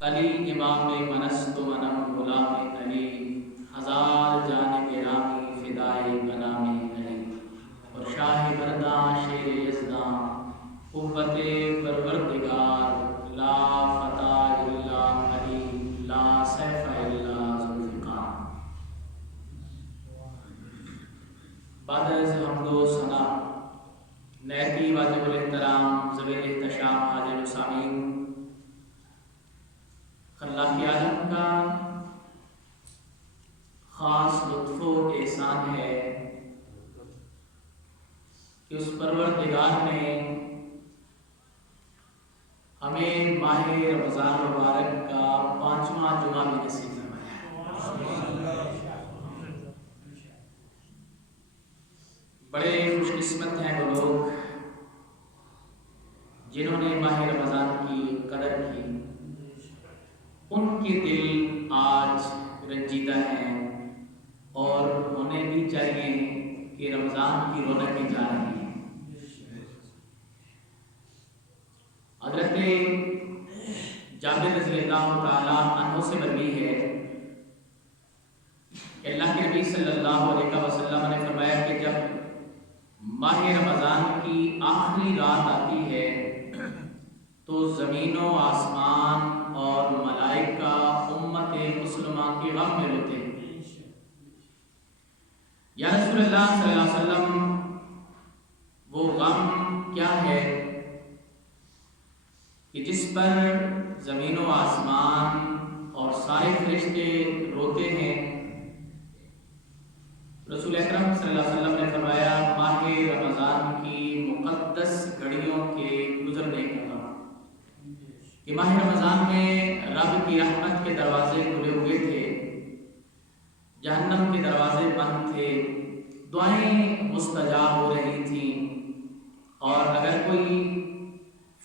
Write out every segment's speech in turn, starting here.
علی امام منست منم غلام علی، ہزار جانب رامی فدائے بنام علی، اور شاہ برداں شیر یزداں قوت پروردگار، لا فتح الا علی، لا سیف الا ذوالفقار۔ بعد از حمد و ثنا نیتی واجب الاحترام ذوی الاحتشام حاضر و سامعین، خلاق عالم کا خاص لطف و احسان ہے کہ اس پروردگار نے ہمیں ماہ رمضان مبارک کا 5واں جمعہ بھی نصیب فرمایا۔ بڑے خوش قسمت ہیں وہ لوگ جنہوں نے ماہ رمضان کی قدر کی، ان کے دل آج رنجیدہ ہیں، اور ہونے بھی چاہیے کہ رمضان کی رونقیں جا رہی ہیں۔ حضرت جابر رضی اللہ تعالیٰ عنہ سے مروی ہے کہ اللہ کے نبی صلی اللہ علیہ وسلم نے فرمایا کہ جب ماہ رمضان کی آخری رات آتی ہے تو زمین و آسمان اور ملائکہ امت مسلمہ کے غم میں روتے ہیں۔ یا رسول اللہ صلی اللہ علیہ وسلم، وہ غم کیا ہے کہ جس پر زمین و آسمان اور سارے فرشتے روتے ہیں؟ رسول اکرم صلی اللہ علیہ وسلم نے فرمایا، ماہ رمضان کی مقدس گھڑیوں کے گزرنے کا غم، کہ ماہ رمضان میں رب کی رحمت کے دروازے کھلے ہوئے تھے، جہنم کے دروازے بند تھے، دعائیں مستجاب ہو رہی تھیں، اور اگر کوئی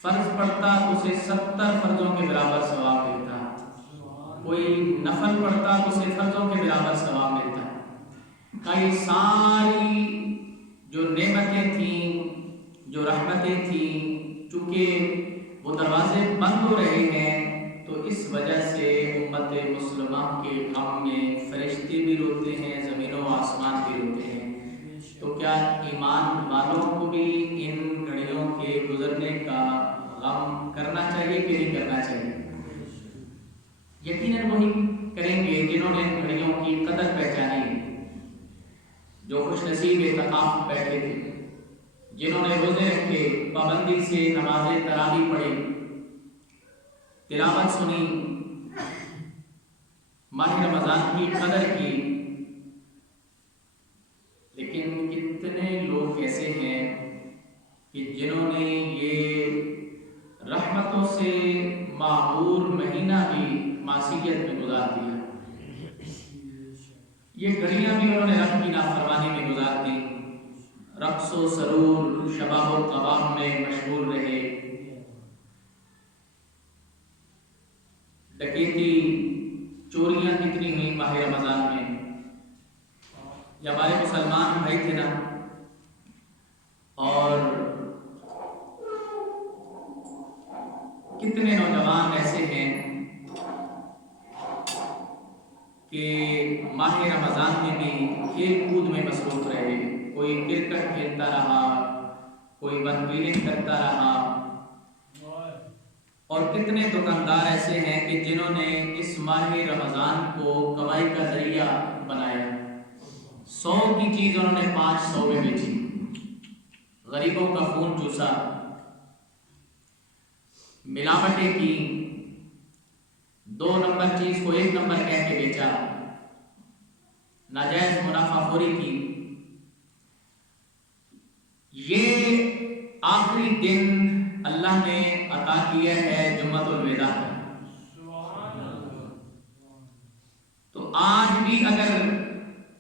فرض پڑھتا تو اسے 70 فرضوں کے برابر ثواب ملتا، کوئی نفل پڑھتا تو اسے فرضوں کے برابر ثواب ملتا۔ کئی ساری جو نعمتیں تھیں، جو رحمتیں تھیں، چونکہ وہ دروازے بند ہو رہے ہیں، تو اس وجہ سے امت مسلمہ کے غم میں فرشتے بھی روتے ہیں، زمین و آسمان بھی روتے ہیں۔ تو کیا ایمان والوں کو بھی ان گھڑیوں کے گزرنے کا غم کرنا چاہیے کہ نہیں کرنا چاہیے؟ یقیناً وہی کریں گے جنہوں نے ان گھڑیوں کی قدر پہچانی ہے، جو خوش نصیب اعتکاف بیٹھے تھے، جنہوں نے روزے رکھے، پابندی سے نماز تراویح پڑھی، تلاوت سنی، ماہ رمضان کی قدر کی۔ لیکن کتنے لوگ ایسے ہیں کہ جنہوں نے یہ رحمتوں سے معمور مہینہ بھی معصیت میں گزار دیا، یہ گھڑیاں بھی انہوں نے رب کی نافرمانی میں گزار دی، رقص و سرور، شباب و کباب میں مشغول رہے، ڈکیتی، چوریاں کتنی ہوئی ماہ رمضان میں۔ یہ ہمارے مسلمان بھائی تھے نا، اور کتنے نوجوان ایسے ہیں کہ ماہ رمضان میں بھی کھیل کود میں مصروف رہے، کوئی کرکٹ کھیلتا رہا، کوئی بنگیرنگ کرتا رہا، اور کتنے دکاندار ایسے ہیں کہ جنہوں نے اس ماہ رمضان کو کمائی کا ذریعہ بنایا، 100 کی چیز انہوں نے 500 میں بیچی، غریبوں کا خون چوسا، ملاوٹیں کی، 2 نمبر چیز کو 1 نمبر کہہ کے بیچا، ناجائز منافع خوری کی۔ یہ آخری دن اللہ نے عطا کیا ہے جمعۃ الوداع، تو آج بھی اگر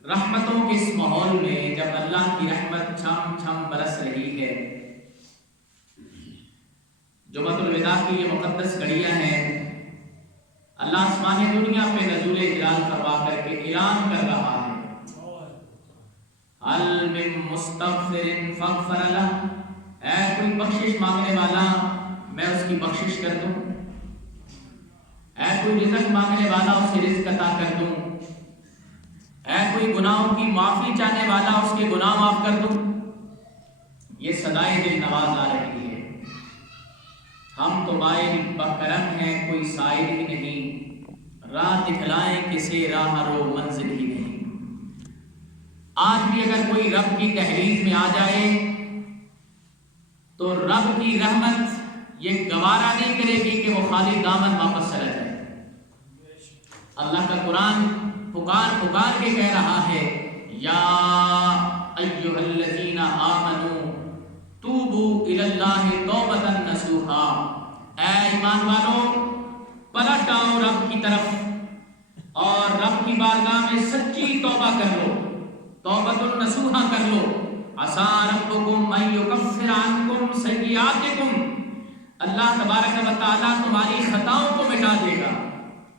رحمتوں کے اس ماحول میں جب اللہ کی رحمت چھم چھم برس رہی ہے، جمعۃ الوداع کی یہ مقدس گھڑیاں ہیں، اللہ آسمان دنیا پہ نزول جلال فرما کر کے اعلان کر رہا ہے، هل من مستغفر فاغفر له، اے کوئی بخشش مانگنے والا میں اس کی بخشش کر دوں، اے کوئی رزق مانگنے والا اسے رزق عطا کر دوں، اے کوئی گناہوں کی معافی چاہنے والا اس کے گناہ معاف کر دوں۔ یہ صدائے دل نواز آ رہی ہے۔ ہم تو مائل بکرم ہیں، کوئی سائل ہی نہیں، راہ دکھلائیں کسے راہ رو منزل ہی نہیں۔ آج بھی اگر کوئی رب کی تحریر میں آ جائے تو رب کی رحمت یہ گوارا نہیں کرے گی کہ وہ خالی دامن واپس چلا جائے۔ اللہ کا قرآن پکار پکار کے کہہ رہا ہے، یا ایھا الذین آمنوا توبوا الی اللہ توبۃ نصوحا، اے ایمان والو پلٹ آؤ رب کی طرف اور رب کی بارگاہ میں سچی توبہ کر لو، توبۃ نصوحا کر لو۔ عسیٰ ربکم ان یکفر عنکم سیئاتکم، اللہ تبارک و تعالیٰ تمہاری خطاؤں کو مٹا دے گا،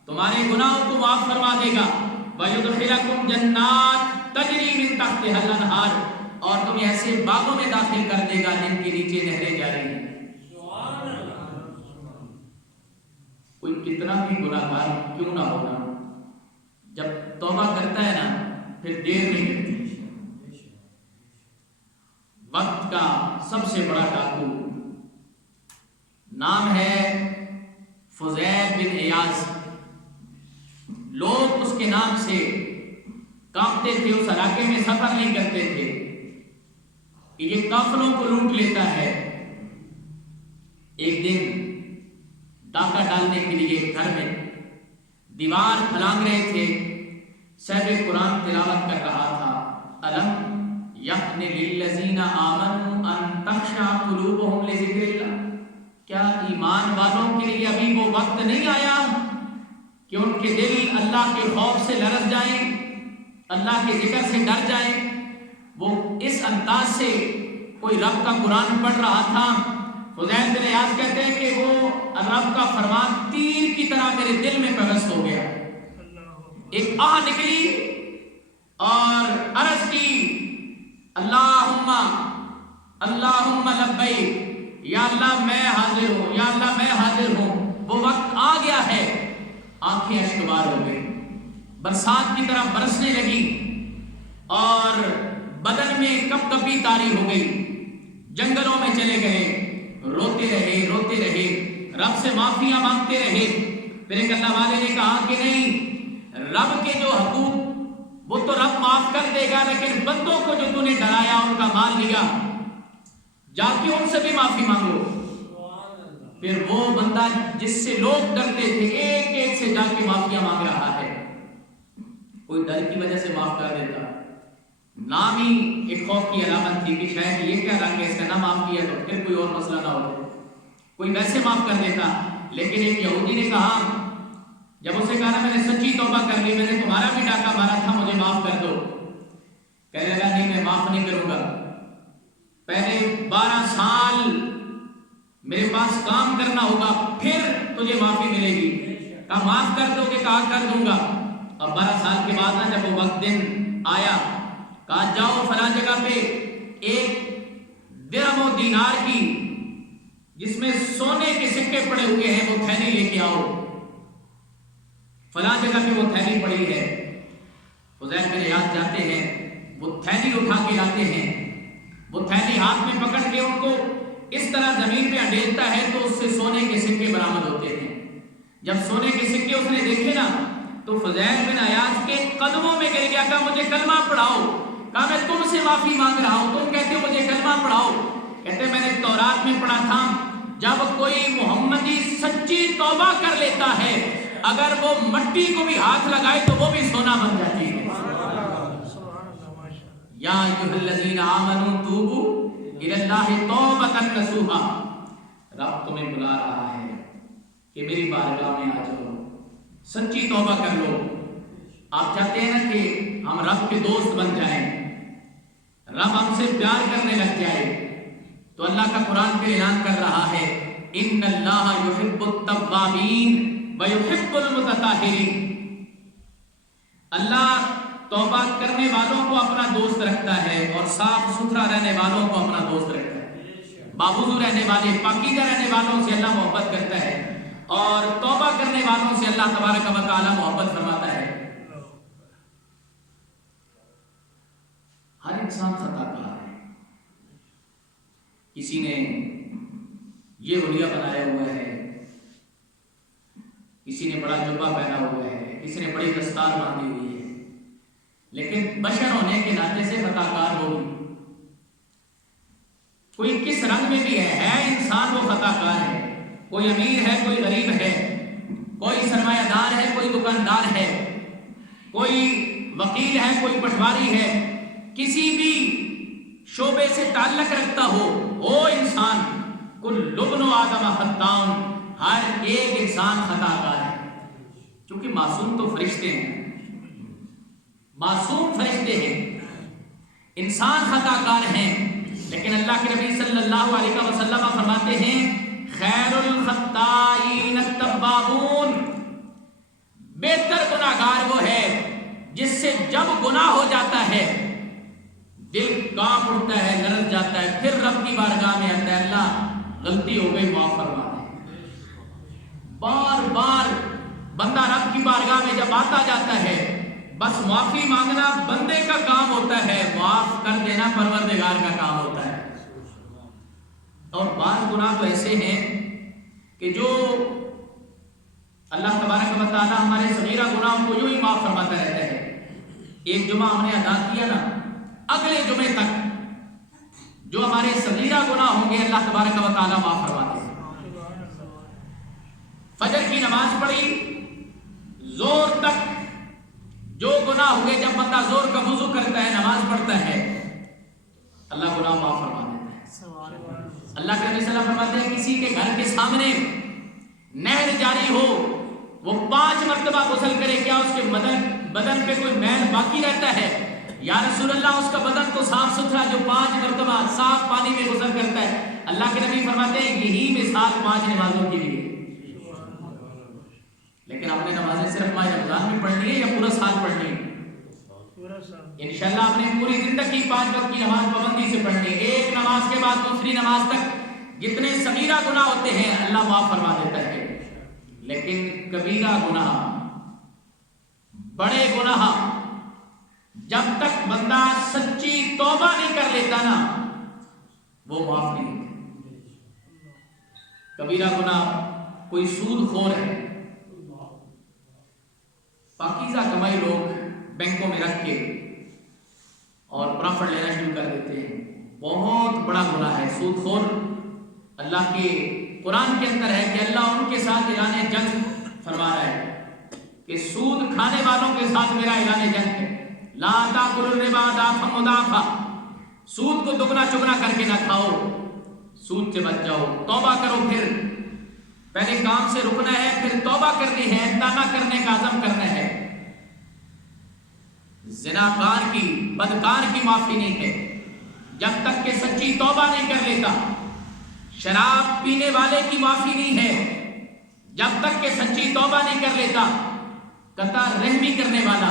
تمہارے گناہوں کو معاف فرما دے گا۔ وَيُدْخِلَكُمْ جَنَّاتٍ تَجْرِي مِن تَحْتِهَا الْأَنْهَارُ، اور تمہیں ایسے باغوں میں داخل کر دے گا جن کے نیچے نہریں جاری ہیں۔ کوئی کتنا بھی گناہ گار کیوں نہ ہونا، جب توبہ کرتا ہے نا پھر دیر نہیں لگتی۔ وقت کا سب سے بڑا ڈاکو نام ہے فضیل بن عیاض، لوگ اس کے نام سے کانپتے تھے، اس علاقے میں سفر نہیں کرتے تھے کہ یہ کافروں کو لوٹ لیتا ہے۔ ایک دن ڈاکہ ڈالنے کے لیے گھر میں دیوار پھلانگ رہے تھے، صاحب قرآن تلاوت کر رہا تھا، الم یأن للذین آمنوا ان تخشع قلوبہم لذکر اللہ، کیا ایمان والوں کے لیے ابھی وہ وقت نہیں آیا کہ ان کے دل اللہ کے خوف سے لرز جائیں، اللہ کے ذکر سے ڈر جائیں؟ وہ اس انداز سے کوئی رب کا قرآن پڑھ رہا تھا۔ فضیل بن عیاض کہتے ہیں کہ وہ رب کا فرمان تیر کی طرح میرے دل میں پیوست ہو گیا، ایک آہ نکلی اور عرض کی، اللہم اللہم لبیک، یا اللہ میں حاضر ہوں، یا اللہ میں حاضر ہوں۔ وہ وقت آ گیا ہے، آنکھیں اشکبار ہو گئی، برسات کی طرح برسنے لگی اور بدن میں کپ کپی طاری ہو گئی، جنگلوں میں چلے گئے، روتے رہے، رب سے معافیاں مانگتے رہے۔ پھر ایک اللہ والے نے کہا کہ نہیں، رب کے جو حقوق وہ تو رب معاف کر دے گا، لیکن بندوں کو جو تو نے ڈرایا، ان کا مال لیا، جا کے ان سے بھی معافی مانگو۔ پھر وہ بندہ جس سے لوگ ڈرتے تھے ایک ایک سے جا کے معافیاں مانگ رہا ہے۔ کوئی ڈر کی وجہ سے معاف کر دیتا، نام ہی ایک خوف کی علامت تھی کہ شاید یہ کیا رنگ ہے، اس کا نہ معاف کیا تو پھر کوئی اور مسئلہ نہ ہو، کوئی ویسے معاف کر دیتا۔ لیکن ایک یہودی نے کہا، جب اسے کہا میں نے سچی توبہ کر لی، میں نے تمہارا بھی ڈاکہ مارا تھا، مجھے معاف کر دو، کہنے لگا نہیں میں معاف نہیں کروں گا، پہلے 12 سال میرے پاس کام کرنا ہوگا پھر تجھے معافی ملے گی۔ کہا معاف کر دو گے؟ کہا کر دوں گا۔ اب 12 سال کے بعد نا جب وہ وقت دن آیا، کہا جاؤ فلاں جگہ پہ ایک درہم و دینار کی جس میں سونے کے سکے پڑے ہوئے ہیں وہ تھیلی لے کے آؤ۔ فلاں جگہ پہ وہ تھیلی پڑی ہے، فضیل بن عیاض جاتے ہیں، وہ تھیلی اٹھا کے لاتے ہیں، وہ تھیلی ہاتھ میں پکڑ کے ان کو اس طرح زمین پہ اڈیلتا ہے تو اس سے سونے کے سکے برآمد ہوتے ہیں۔ جب سونے کے سکے اس نے دیکھے نا تو فضیل بن عیاض کے قدموں میں گر گیا، کہا مجھے کلمہ پڑھاؤ۔ کہا میں تم سے معافی مانگ رہا ہوں، تم کہتے ہو مجھے کلمہ پڑھاؤ۔ کہتے میں نے تورات میں پڑھا تھا جب کوئی محمدی سچی توبہ کر لیتا ہے، اگر وہ مٹی کو بھی ہاتھ لگائے تو وہ بھی سونا بن جاتی ہے۔ یا ایھا الذین آمنوا توبوا الی اللہ توبۃ نصوحا، رب تمہیں بلا رہا ہے کہ میری بارگاہ میں آ جاؤ، سچی توبہ کر لو۔ آپ چاہتے ہیں نا کہ ہم رب کے دوست بن جائیں، رب ہم سے پیار کرنے لگ جائے، تو اللہ کا قرآن پہ اعلان کر رہا ہے ان اللہ یحب التوابین ویحب المتطہرین، اللہ توبہ کرنے والوں کو اپنا دوست رکھتا ہے اور صاف ستھرا رہنے والوں کو اپنا دوست رکھتا ہے۔ باوضو رہنے والے، پاکیزہ رہنے والوں سے اللہ محبت کرتا ہے، اور توبہ کرنے والوں سے اللہ تبارک و تعالی محبت فرماتا ہے۔ ہر انسان خطا کار ہے، کسی نے یہ حلیہ بنایا ہوا ہے، کسی نے بڑا جبہ پہنا ہوا ہے، کسی نے بڑی دستار باندھی ہوئی ہے، لیکن بشر ہونے کے ناطے سے خطا کار ہوگی۔ کوئی کس رنگ میں بھی ہے انسان وہ خطا کار ہے۔ کوئی امیر ہے، کوئی غریب ہے، کوئی سرمایہ دار ہے، کوئی دکاندار ہے، کوئی وکیل ہے، کوئی پٹواری ہے، کسی بھی شعبے سے تعلق رکھتا ہو انسان، کل ابن آدم خطاؤن، ہر ایک انسان خطا کار ہے۔ کیونکہ معصوم تو فرشتے ہیں، معصوم فرشتے ہیں، انسان خطا کار ہیں، لیکن اللہ کے نبی صلی اللہ علیہ وسلم فرماتے ہیں خیر الخطائین التوابون، بہتر گناہگار وہ ہے جس سے جب گناہ ہو جاتا ہے دل کانپ اٹھتا ہے، لرز جاتا ہے، پھر رب کی بارگاہ میں آتا ہے، اللہ غلطی ہو گئی معاف فرما دے۔ بار بار بندہ رب کی بارگاہ میں جب آتا جاتا ہے، بس معافی مانگنا بندے کا کام ہوتا ہے، معاف کر دینا پروردگار کا کام ہوتا ہے۔ اور بعض گناہ تو ایسے ہیں کہ جو اللہ تبارک و تعالی ہمارے صغیرہ گناہوں کو یوں ہی معاف فرماتا رہتا ہے۔ ایک جمعہ ہم نے ادا کیا نا، اگلے جمعے تک جو ہمارے صغیرہ گناہ ہوں گے اللہ تبارک و تعالی معاف فرماتے ہیں۔ فجر کی نماز پڑھی، زور تک جو گناہ ہوئے، جب بندہ زور کا وضو کرتا ہے، نماز پڑھتا ہے، اللہ گناہ معاف فرما دیتا ہے۔ اللہ کے نبی صلی اللہ علیہ وسلم فرماتے ہیں کسی کے گھر کے سامنے نہر جاری ہو، وہ 5 مرتبہ غسل کرے، کیا اس کے بدن پہ کوئی میل باقی رہتا ہے؟ یا رسول اللہ اس کا بدن تو صاف ستھرا جو 5 مرتبہ صاف پانی میں غسل کرتا ہے۔ اللہ کے نبی فرماتے ہیں یہی مثال 5 نمازوں کی بھی ہے۔ لیکن آپ نے نمازیں صرف ماہ رمضان میں پڑھنی ہے یا پورا سال پڑھنی ہے؟ انشاءاللہ آپ نے پوری زندگی 5 وقت کی نماز پابندی سے پڑھنی ہے، ایک نماز کے بعد دوسری نماز تک جتنے صغیرہ گناہ ہوتے ہیں اللہ معاف فرما دیتا ہے۔ لیکن کبیرہ گناہ، بڑے گناہ، جب تک بندہ سچی توبہ نہیں کر لیتا نا وہ معاف نہیں ہوتے۔ کبیرہ گناہ، کوئی سود خور ہے، پاکیزہ کمائی لوگ بینکوں میں رکھ کے اور پرافٹ لینا شروع کر دیتے ہیں، بہت بڑا گناہ ہے سود خور۔ اللہ کے قرآن کے اندر ہے کہ اللہ ان کے ساتھ اعلان جنگ فرما رہا ہے کہ سود کھانے والوں کے ساتھ میرا اعلان جنگ ہے۔ لا تاکلوا الربا ضعفا مضاعفا، سود کو دگنا چگنا کر کے نہ کھاؤ، سود سے بچ جاؤ، توبہ کرو، پھر پہلے کام سے رکنا ہے، پھر توبہ کرنی ہے، توبہ کرنے کا عزم کرنا ہے۔ زناکار کی، بدکار کی معافی نہیں ہے جب تک کہ سچی توبہ نہیں کر لیتا۔ شراب پینے والے کی معافی نہیں ہے جب تک کہ سچی توبہ نہیں کر لیتا۔ قطع رحمی کرنے والا،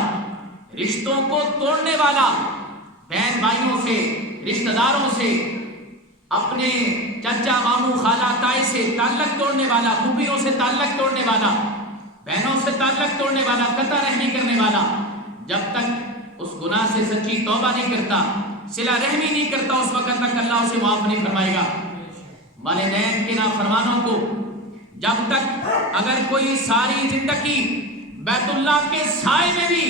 رشتوں کو توڑنے والا، بہن بھائیوں سے، رشتہ داروں سے، اپنے چچا ماموں خالہ تائی سے تعلق توڑنے والا، پھوپھیوں سے تعلق توڑنے والا، بہنوں سے تعلق توڑنے والا، قطع رحمی کرنے والا، جب تک اس گناہ سے سچی توبہ نہیں کرتا، صلہ رحمی نہیں کرتا، اس وقت تک اللہ اسے معاف نہیں فرمائے گا۔ والدین کے نافرمانوں کو جب تک اگر کوئی ساری زندگی بیت اللہ کے سائے میں بھی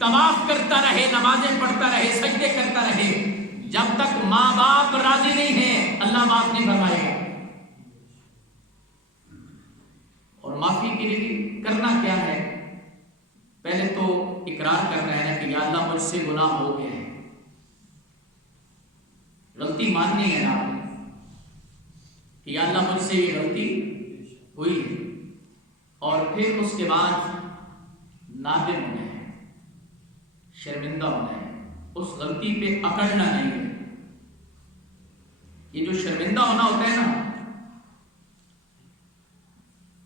طواف کرتا رہے، نمازیں پڑھتا رہے، سجدے کرتا رہے، جب تک ماں باپ راضی نہیں ہیں اللہ معاف نہیں فرمائے گا۔ اور معافی کے لیے کرنا کیا ہے؟ پہلے تو اقرار کرنا ہے کہ یا اللہ مجھ سے گناہ ہو گئے ہیں، غلطی ماننی ہے نا کہ یا اللہ مجھ سے یہ غلطی ہوئی ہے، اور پھر اس کے بعد نادم ہونا ہے، شرمندہ ہونا ہے، اس غلطی پہ اکڑنا نہیں ہے۔ یہ جو شرمندہ ہونا ہوتا ہے نا،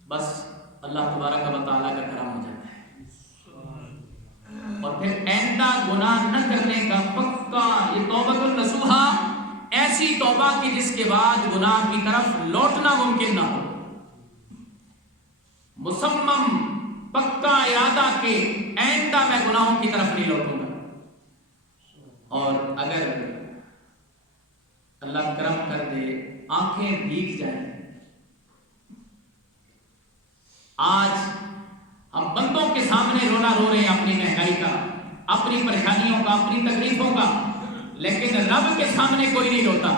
بس اللہ تبارک و تعالیٰ کا کرم ہو جاتا ہے، اور پھر آئندہ گناہ نہ کرنے کا پکا، یہ توبۃ النصوحہ، ایسی توبہ کی جس کے بعد گناہ کی طرف لوٹنا ممکن نہ ہو۔ مسمم پکا ارادہ کہ آئندہ میں گناہوں کی طرف نہیں لوٹوں گا. اور اگر اللہ کرم کر دے آنکھیں بھیگ جائیں. آج ہم بندوں کے سامنے رونا رو رہے ہیں اپنی مہنگائی کا، اپنی پریشانیوں کا، اپنی تکلیفوں کا، لیکن رب کے سامنے کوئی نہیں روتا.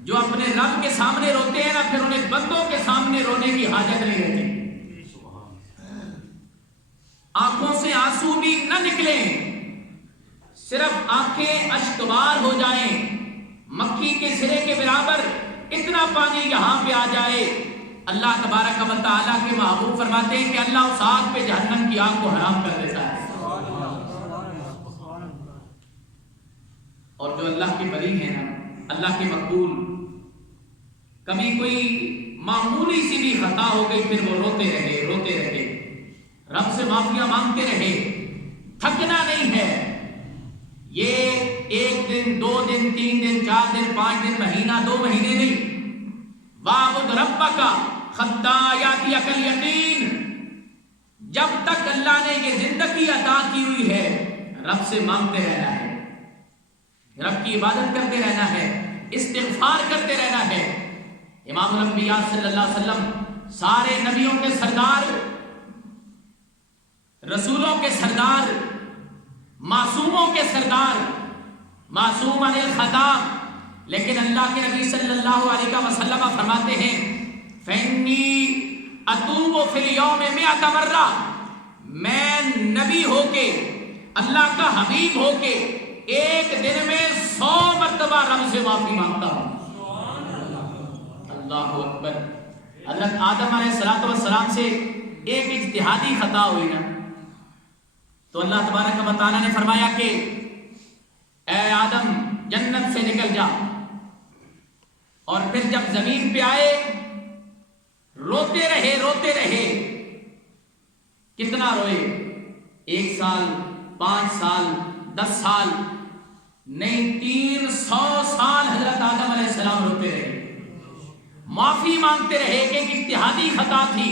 جو اپنے رب کے سامنے روتے ہیں نا، پھر انہیں بندوں کے سامنے رونے کی حاجت نہیں رہتی. آنکھوں سے آنسو بھی نہ نکلیں، صرف آنکھیں اشکبار ہو جائیں، مکھی کے سرے کے برابر اتنا پانی یہاں پہ آ جائے. اللہ تبارک و تعالیٰ کے محبوب فرماتے ہیں کہ اللہ اس آگ پہ جہنم کی آگ کو حرام کر دیتا ہے. اور جو اللہ کے ولی ہیں نا، اللہ کے مقبول، کبھی کوئی معمولی سی بھی خطا ہو گئی پھر وہ روتے رہے رب سے معافیاں مانگتے رہے. تھکنا نہیں ہے. یہ 1 دن 2 دن 3 دن 4 دن 5 دن مہینہ 2 مہینے نہیں. وَاعْبُدْ رَبَّكَ حَتَّىٰ يَأْتِيَكَ الْيَقِينُ. جب تک اللہ نے یہ زندگی عطا کی ہوئی ہے، رب سے مانگتے رہنا ہے، رب کی عبادت کرتے رہنا ہے، استغفار کرتے رہنا ہے. امام الانبیاء صلی اللہ علیہ وسلم سارے نبیوں کے سردار، رسولوں کے سردار، معصوموں کے سردار، معصوم عن الخطا، لیکن اللہ کے نبی صلی اللہ علیہ وسلم فرماتے ہیں فَإِنِّي أَتُوبُ فِي الْيَوْمِ 100 مرہ. میں نبی ہو کے، اللہ کا حبیب ہو کے، ایک دن میں 100 مرتبہ رب سے معافی مانگتا ہوں. اللہ اکبر. حضرت آدم علیہ السلام سے ایک اجتہادی خطا ہوئی نا، تو اللہ تبارک و تعالیٰ نے فرمایا کہ اے آدم جنت سے نکل جا. اور پھر جب زمین پہ آئے روتے رہے. کتنا روئے؟ 1 سال 5 سال 10 سال نہیں، 300 سال حضرت آدم علیہ السلام روتے رہے، معافی مانگتے رہے کہ ایک اجتہادی خطا تھی.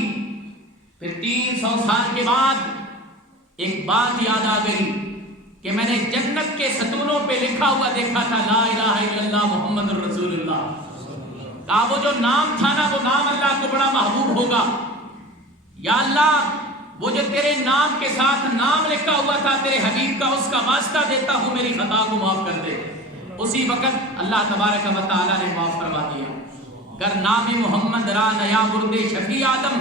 پھر 300 سال کے بعد ایک بات یاد آ گئی کہ میں نے جنت کے ستونوں پہ لکھا ہوا دیکھا تھا لا الہ الا اللہ محمد رسول اللہ. کہا وہ جو نام تھا نا، وہ نام اللہ کو بڑا محبوب ہوگا. یا اللہ وہ جو تیرے نام کے ساتھ نام لکھا ہوا تھا تیرے حبیب کا، اس کا واسطہ دیتا ہوں میری خطا کو معاف کر دے. اسی وقت اللہ تبارک و تعالیٰ نے معاف کروا دیا. گر نام محمد را نیا مرد شفیع آدم،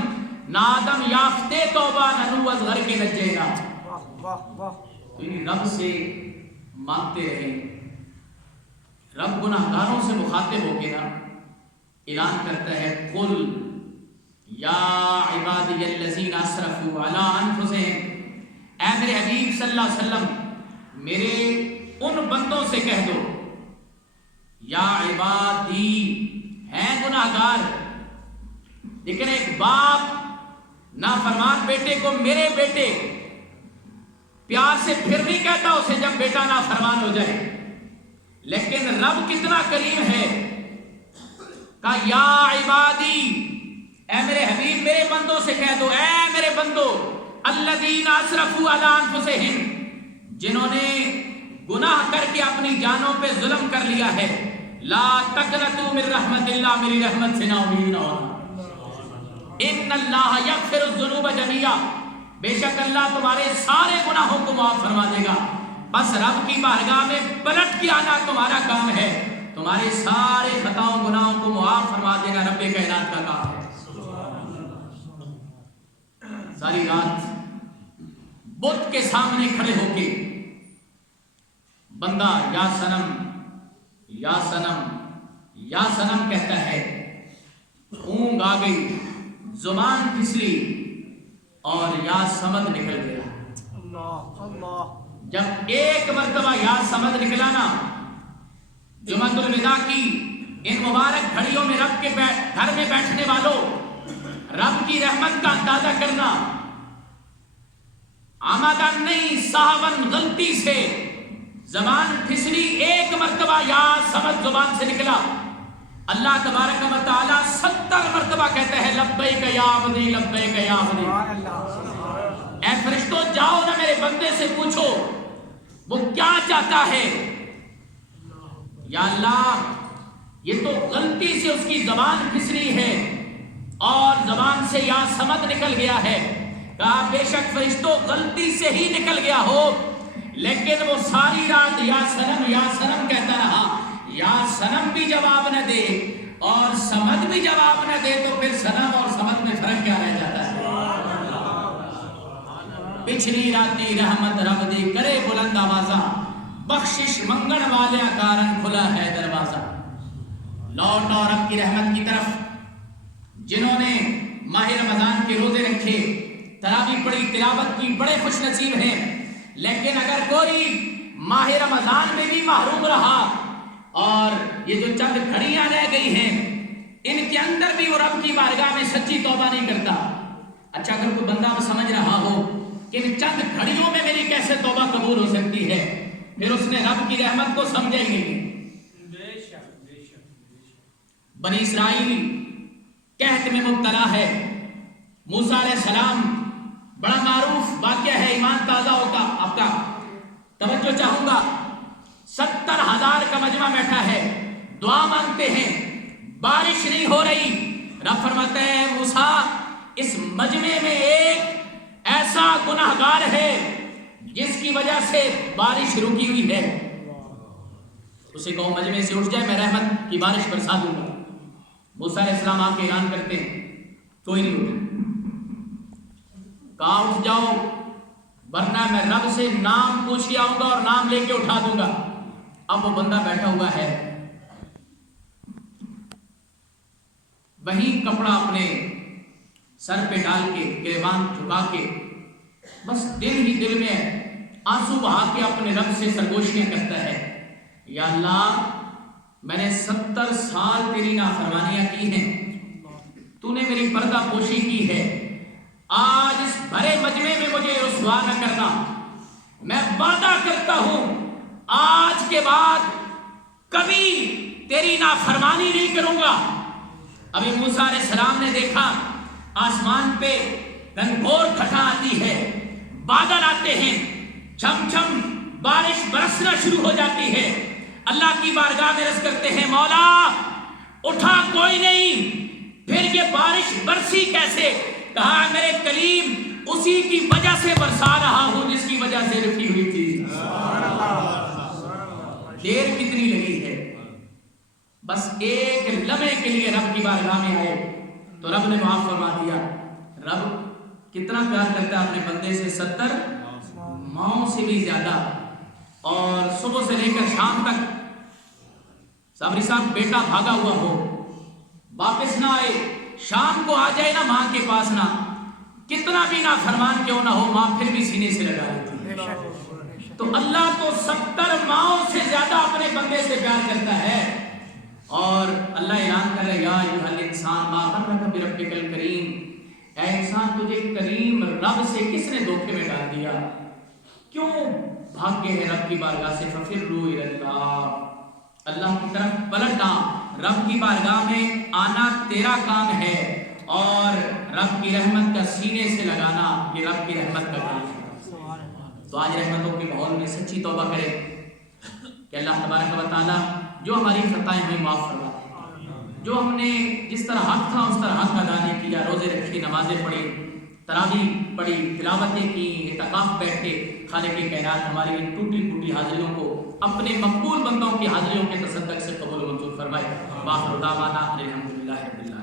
نہ آدم یافتے توبہ نہ نو از غر کے نجے گا. تو رب سے مانگتے رہے. رب گناہگاروں سے مخاطب ہو کے نا اعلان کرتا ہے قل یا عبادی الذین اسرفوا علی انفسہم. اے میرے حبیب صلی اللہ علیہ وسلم، میرے ان بندوں سے کہہ دو یا عبادی ہیں گناہگار. لیکن ایک باپ نافرمان بیٹے کو میرے بیٹے پیار سے پھر نہیں کہتا اسے جب بیٹا نافرمان ہو جائے. لیکن رب کتنا کریم ہے، کہا یا عبادی، اے میرے حبیب میرے بندوں سے کہہ دو، اے میرے بندو الذین اسرفوا علی انفسہم، جنہوں نے گناہ کر کے اپنی جانوں پہ ظلم کر لیا ہے، لا تقنطوا من رحمت اللہ، میری رحمت سے نا امید نہ ہونا. ان اللہ یغفر الذنوب جميعا، بے شک اللہ تمہارے سارے گناہوں کو معاف فرما دے گا. بس رب کی بارگاہ میں پلٹ کے آنا تمہارا کام ہے، تمہارے سارے خطاؤں گناہوں کو معاف فرما دینا رب کائنات کا کام ہے. ساری رات بت کے سامنے کھڑے ہو کے بندہ یا صنم یا صنم یا صنم کہتا ہے. اونگ آ گئی، زبان پھسلی اور یا سمد نکل گیا. جب ایک مرتبہ یا سمد نکلا نا، جمعۃ الوداع کی ان مبارک گھڑیوں میں رب کے گھر میں بیٹھنے والوں، رب کی رحمت کا اندازہ کرنا. آمدن نہیں، صاحباً غلطی سے زبان پھسلی، ایک مرتبہ یا سمد زبان سے نکلا. اللہ تبارک و تعالی 70 مرتبہ کہتے ہیں لبیک یا عبدی لبیک یا عبدی. اے فرشتوں جاؤ نا میرے بندے سے پوچھو وہ کیا چاہتا ہے. یا اللہ یہ تو غلطی سے اس کی زبان پھسلی ہے اور زبان سے یا سمد نکل گیا ہے. کہا بے شک فرشتوں غلطی سے ہی نکل گیا ہو، لیکن وہ ساری رات یا سنم کہتا رہا. یا سنم بھی جواب نہ دے اور سمد بھی جواب نہ دے تو پھر سنم اور سمد میں فرق کیا رہ جاتا ہے. پچھلی راتی رحمت رب دی کرے بلند آوازہ، بخشش منگن والے کارن کھلا ہے دروازہ. لوٹ اور رب کی رحمت کی طرف. جنہوں نے ماہ رمضان کے روزے رکھے، تراویح پڑھی، تلاوت کی، بڑے خوش نصیب ہیں. لیکن اگر کوئی ماہ رمضان میں بھی محروم رہا اور یہ جو چند گھڑیاں رہ گئی ہیں ان کے اندر بھی وہ رب کی بارگاہ میں سچی توبہ نہیں کرتا. اچھا اگر کوئی بندہ سمجھ رہا ہو کہ ان چند گھڑیوں میں میری کیسے توبہ قبول ہو سکتی ہے، پھر اس نے رب کی رحمت کو سمجھا ہی نہیں. بنی اسرائیل قحط میں مبتلا ہے. موسیٰ علیہ السلام، بڑا معروف واقعہ ہے، ایمان تازہ ہوگا آپ کا. توجہ چاہوں گا. 70,000 کا مجمع بیٹھا ہے، دعا مانگتے ہیں، بارش نہیں ہو رہی. رب فرماتے ہیں موسیٰ اس مجمع میں ایک ایسا گناہگار ہے جس کی وجہ سے بارش رکی ہوئی ہے، اسے کہو مجمع سے اٹھ جائے، میں رحمت کی بارش برسا دوں گا. موسیٰ علیہ السلام آ کے اعلان کرتے ہیں، کوئی نہیں اٹھا. کہا اٹھ جاؤ ورنہ میں رب سے نام پوچھ کے آؤں گا اور نام لے کے اٹھا دوں گا. اب وہ بندہ بیٹھا ہوا ہے، وہی کپڑا اپنے سر پہ ڈال کے گریبان جھکا کے بس دل ہی دل میں آنسو بہا کے اپنے رب سے سرگوشیاں کرتا ہے. یا اللہ میں نے 70 سال تیری نافرمانیاں کی ہیں، تو نے میری پردہ پوشی کی ہے، آج اس بھرے مجمع میں مجھے رسوا نہ کرنا. میں وعدہ کرتا ہوں آج کے بعد کبھی تیری نافرمانی نہیں کروں گا. ابھی موسیٰ علیہ السلام نے دیکھا آسمان پہ گھنگھور گھٹا آتی ہے، بادل آتے ہیں، جھم جھم بارش برسنا شروع ہو جاتی ہے. اللہ کی بارگاہ میں عرض کرتے ہیں مولا اٹھا کوئی نہیں، پھر یہ بارش برسی کیسے؟ کہا میرے کلیم اسی کی وجہ سے برسا رہا ہوں جس کی وجہ سے رکی ہوئی تھی. دیر کتنی لگی ہے، بس ایک لمحے کے لیے رب کی بارگاہ میں آئے تو رب نے معاف فرما دیا. رب کتنا پیار کرتا ہے اپنے بندے سے، 70 ماؤں سے بھی زیادہ. اور صبح سے لے کر شام تک صابری صاحب بیٹا بھاگا ہوا ہو، واپس نہ آئے، شام کو آ جائے نا ماں کے پاس نا، کتنا بھی نا فرمان کیوں نہ ہو ماں پھر بھی سینے سے لگا لیتی. تو اللہ تو 70 ماؤں سے زیادہ اپنے بندے سے پیار کرتا ہے. اور اللہ اعلان کر رہا ہے یا ایھا الانسان ما غرک بربک الکریم، اے انسان تجھے کریم رب سے کس نے دھوکے میں ڈال دیا؟ کیوں بھاگ گئے ہیں رب کی بارگاہ سے؟ ففروا الی اللہ، اللہ کی طرف پلٹ آ. رب کی بارگاہ میں آنا تیرا کام ہے اور رب کی رحمت کا سینے سے لگانا یہ رب کی رحمت کا کام ہے. تو آج رحمتوں کے ماحول میں سچی توبہ کرے کہ اللہ تبارک و تعالی جو ہماری خطائیں ہمیں معاف فرما دے. جو ہم نے جس طرح حق تھا اس طرح حق ادا نہیں کیا، روزے رکھے، نمازیں پڑھی، تراویح پڑھی، تلاوتیں کی، اعتکاف بیٹھے، خالق کائنات ہماری ان ٹوٹی پھوٹی حاضریوں کو اپنے مقبول بندوں کی حاضریوں کے تصدق سے قبول و منظور فرمائے. وآخر دعوانا الحمدللہ رب العالمین.